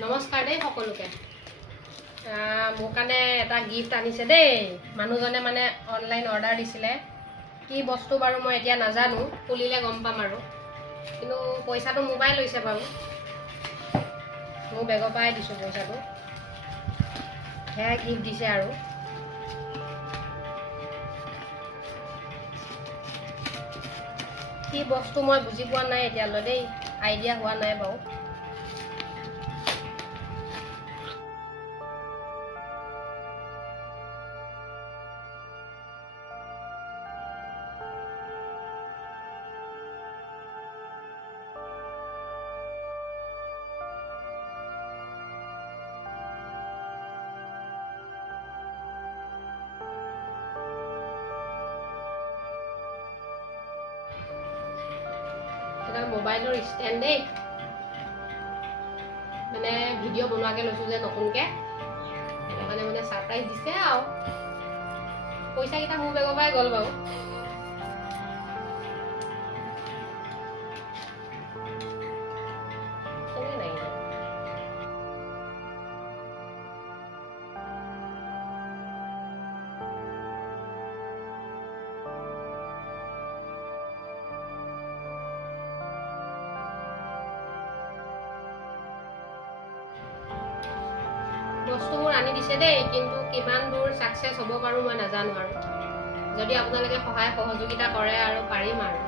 নমস্কাৰ দেই সকলোকে। মোৰ কাৰণে এটা গিফ্ট আনিছে দেই মানুহজনে, মানে অনলাইন অৰ্ডাৰ দিছিলে। কি বস্তু বাৰু মই এতিয়া নাজানো, খুলিলে গম পাম আৰু। কিন্তু পইচাটো মোবাইল লৈছে বাৰু, মোৰ বেগৰ পৰাই দিছোঁ পইচাটো। সেয়াই গিফ্ট দিছে আৰু। কি বস্তু মই বুজি পোৱা নাই এতিয়ালৈ দেই, আইডিয়া হোৱা নাই বাৰু। এটা মোবাইলৰ ষ্টেণ্ড দেই, মানে ভিডিঅ' বনোৱাকৈ লৈছোঁ যে নতুনকৈ, সেইটো কাৰণে মানে ছাৰপ্ৰাইজ দিছে আৰু। পইচাকেইটা মোৰ বেগৰ পৰাই গ'ল বাৰু। বস্তুবোৰ আনি দিছে দেই, কিন্তু কিমান দূৰ ছাকচেছ হ'ব পাৰোঁ মই নাজানো আৰু। যদি আপোনালোকে সহায় সহযোগিতা কৰে আৰু পাৰিম আৰু।